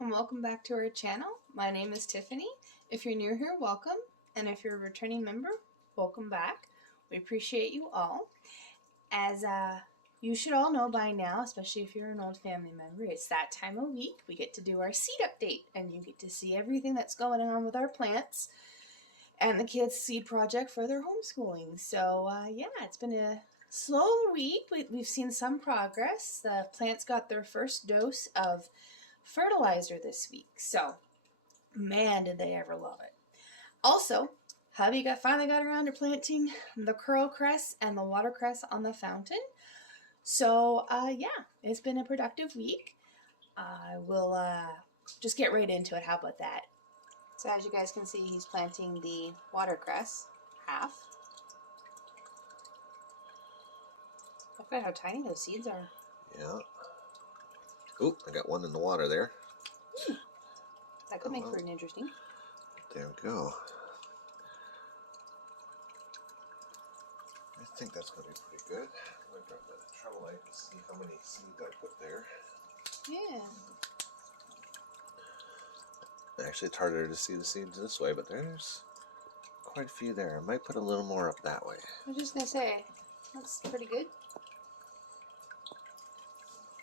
and welcome back to our channel. My name is Tiffany. If you're new here, welcome, and if you're a returning member, welcome back. We appreciate you all. As you should all know by now, especially if you're an old family member, it's that time of week we get to do our seed update, and you get to see everything that's going on with our plants and the kids' seed project for their homeschooling. So yeah, it's been a slow week. We've seen some progress. The plants got their first dose of fertilizer this week. So, man, did they ever love it. Also, hubby finally got around to planting the curl cress and the watercress on the fountain. So, yeah, it's been a productive week. I will just get right into it. How about that? So as you guys can see, he's planting the watercress, half. Look at how tiny those seeds are. Yeah. Oop, I got one in the water there. That could make for an interesting. There we go. I think that's going to be pretty good. I'm going to grab the travel light and see how many seeds I put there. Yeah. Actually, it's harder to see the seeds this way, but there's quite a few there. I might put a little more up that way. I was just going to say, that's pretty good.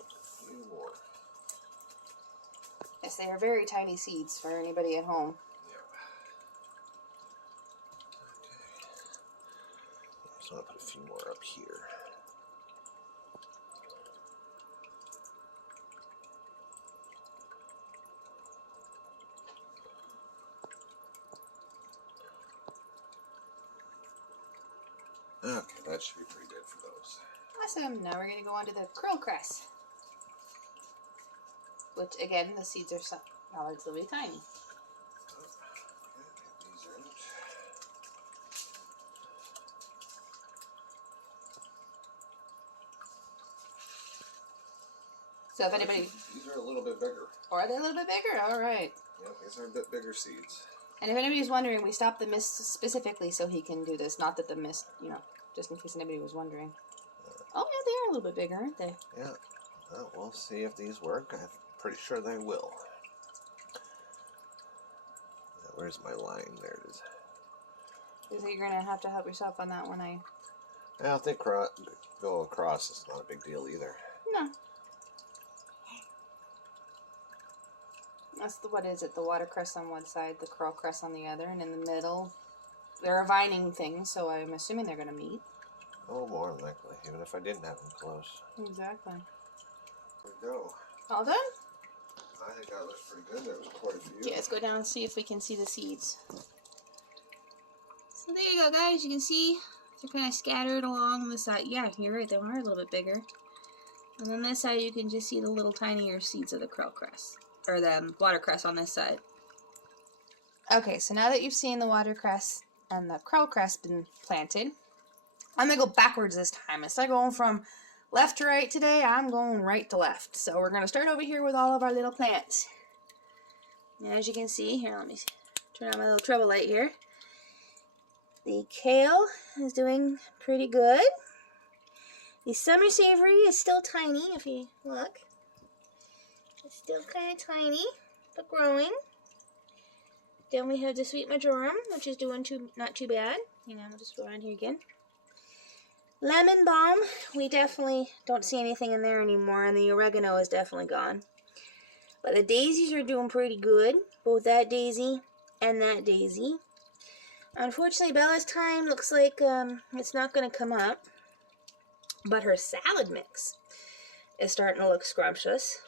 A few more. Yes, they are very tiny seeds for anybody at home. Yeah. Okay. So I'm going to put a few more up here. Okay, that should be pretty good for those. Awesome. Now we're going to go on to the curl cress. Which, again, the seeds are relatively tiny. Get these out. So if anybody... These are a little bit bigger. Or are they a little bit bigger? All right. Yep, these are a bit bigger seeds. And if anybody's wondering, we stopped the mist specifically so he can do this. Not that the mist, just in case anybody was wondering. Oh, yeah, they are a little bit bigger, aren't they? Yeah. Well, we'll see if these work. I'm pretty sure they will. Where's my line? There it is. So you're going to have to help yourself on that one. I think go across is not a big deal either. No. That's what is it? The watercress on one side, the curl cress on the other, and in the middle, they're a vining thing, so I'm assuming they're going to meet. Oh, more than likely, even if I didn't have them close. Exactly. There we go. All done? I think that looks pretty good. There was quite a few. Yeah, let's go down and see if we can see the seeds. So there you go, guys. You can see they're kind of scattered along the side. Yeah, you're right. They are a little bit bigger. And on this side, you can just see the little tinier seeds of the curl cress. Or the watercress on this side. Okay, so now that you've seen the watercress and the curl cress been planted, I'm going to go backwards this time. Instead of going from left to right today, I'm going right to left. So we're going to start over here with all of our little plants. And as you can see, here, let me turn on my little treble light here. The kale is doing pretty good. The summer savory is still tiny, if you look. It's still kind of tiny, but growing. Then we have the sweet marjoram, which is doing not too bad. Hang on, we'll just go around here again. Lemon balm, we definitely don't see anything in there anymore, and the oregano is definitely gone. But the daisies are doing pretty good, both that daisy and that daisy. Unfortunately, Bella's thyme looks like it's not going to come up, but her salad mix is starting to look scrumptious.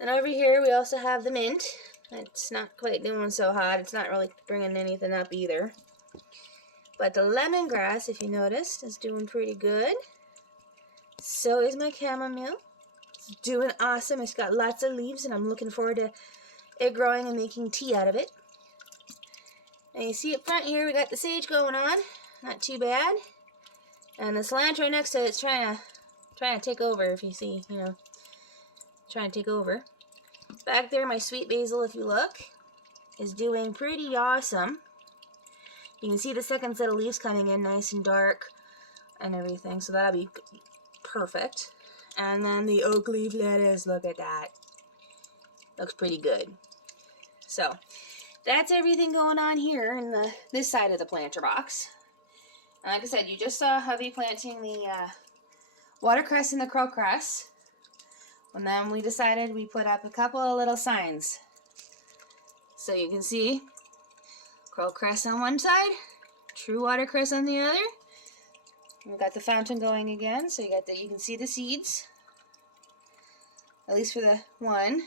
And over here we also have the mint. It's not quite doing so hot. It's not really bringing anything up either. But the lemongrass, if you noticed, is doing pretty good. So is my chamomile. It's doing awesome. It's got lots of leaves, and I'm looking forward to it growing and making tea out of it. And you see up front here, we got the sage going on. Not too bad. And the cilantro next to it's trying to take over, if you see, trying to take over. Back there, my sweet basil, if you look, is doing pretty awesome. You can see the second set of leaves coming in nice and dark and everything, so that'll be perfect. And then the oak leaf lettuce, look at that. Looks pretty good. So that's everything going on here in this side of the planter box. And like I said, you just saw hubby planting the watercress and the crowcress. And then we decided we put up a couple of little signs. So you can see crowcress on one side, true watercress on the other. We've got the fountain going again, so you can see the seeds. At least for the one.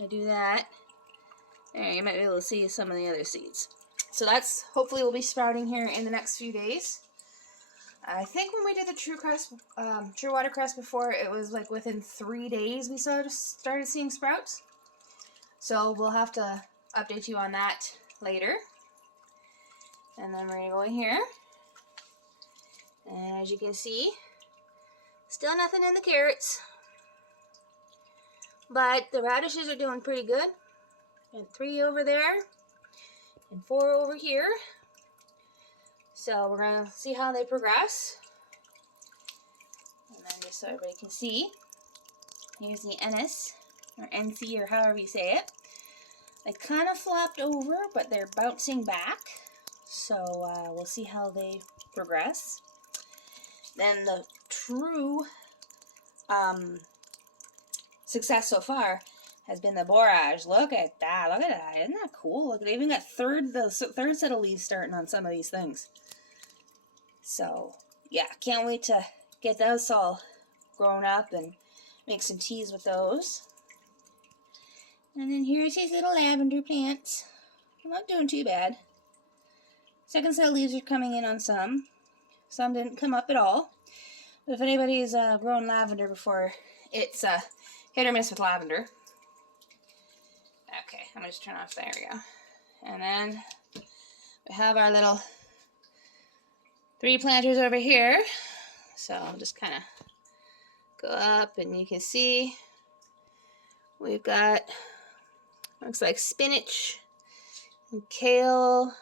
I do that. There, you might be able to see some of the other seeds. So that's hopefully will be sprouting here in the next few days. I think when we did the true watercress before, it was like within 3 days we started seeing sprouts. So we'll have to update you on that later. And then we're going to go in here. And as you can see, still nothing in the carrots. But the radishes are doing pretty good. And 3 over there. And 4 over here. So we're going to see how they progress. And then just so everybody can see, here's the NS, or NC, or however you say it. They kind of flopped over, but they're bouncing back. So we'll see how they progress. Then the true success so far has been the borage. Look at that. Look at that. Isn't that cool? Look, they even got the third set of leaves starting on some of these things. So, yeah, can't wait to get those all grown up and make some teas with those. And then here's his little lavender plants. I'm not doing too bad. Second set of leaves are coming in on some. Some didn't come up at all. But if anybody's grown lavender before, it's hit or miss with lavender. Okay, I'm going to just turn off. There we go. And then we have our little 3 planters over here. So I'll just kind of go up and you can see we've got, looks like spinach and kale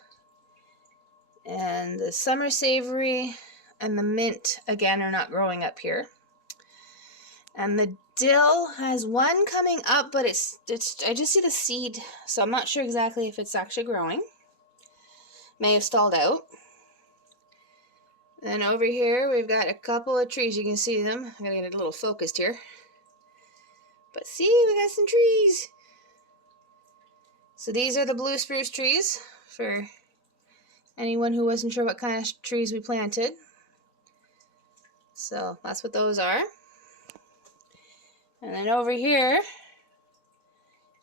and the summer savory and the mint again are not growing up here. And the dill has one coming up, but it's I just see the seed, so I'm not sure exactly if it's actually growing. May have stalled out. Then over here we've got a couple of trees. You can see them. I'm gonna get it a little focused here. But see, we got some trees. So these are the blue spruce trees for anyone who wasn't sure what kind of trees we planted. So that's what those are. And then over here,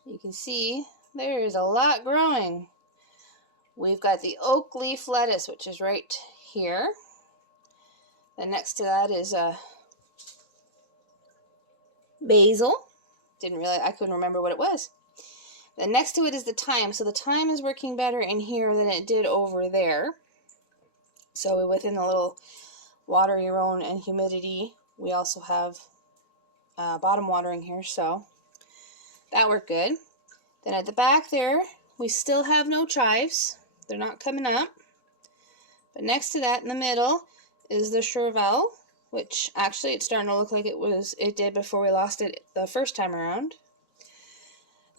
you can see there is a lot growing. We've got the oak leaf lettuce, which is right here. Then next to that is basil. I couldn't remember what it was. Then next to it is the thyme. So the thyme is working better in here than it did over there. So within the little water your own and humidity, we also have bottom watering here, so that worked good. Then at the back there, we still have no chives. They're not coming up. But next to that in the middle is the chervil, which actually it's starting to look like it did before we lost it the first time around.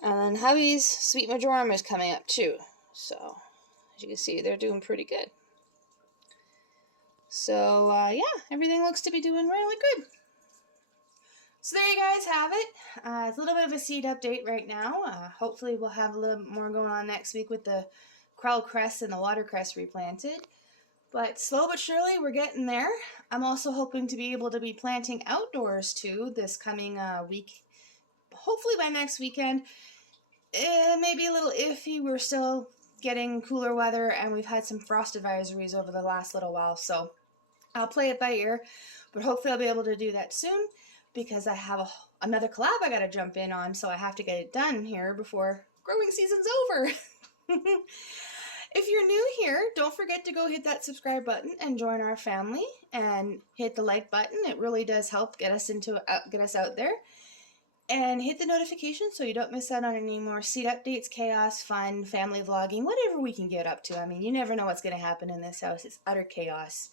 And then hubby's sweet marjoram is coming up too. So as you can see, they're doing pretty good. So yeah, everything looks to be doing really good. So there you guys have it. It's a little bit of a seed update right now. Hopefully we'll have a little more going on next week with the crowcress and the watercress replanted. But slow but surely we're getting there. I'm also hoping to be able to be planting outdoors too this coming week. Hopefully by next weekend. It may be a little iffy. We're still getting cooler weather and we've had some frost advisories over the last little while. So I'll play it by ear. But hopefully I'll be able to do that soon, because I have another collab I got to jump in on, so I have to get it done here before growing season's over. If you're new here, don't forget to go hit that subscribe button and join our family, and hit the like button. It really does help get us out there. And hit the notification so you don't miss out on any more seed updates, chaos, fun, family vlogging, whatever we can get up to. I mean, you never know what's going to happen in this house. It's utter chaos.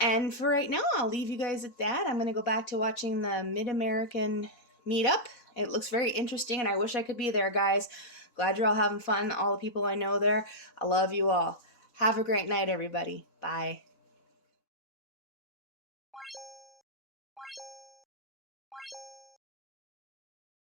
And for right now, I'll leave you guys at that. I'm going to go back to watching the Mid-American meetup It looks very interesting, and I wish I could be there, guys. Glad you're all having fun, all the people I know there. I love you all. Have a great night, everybody. Bye.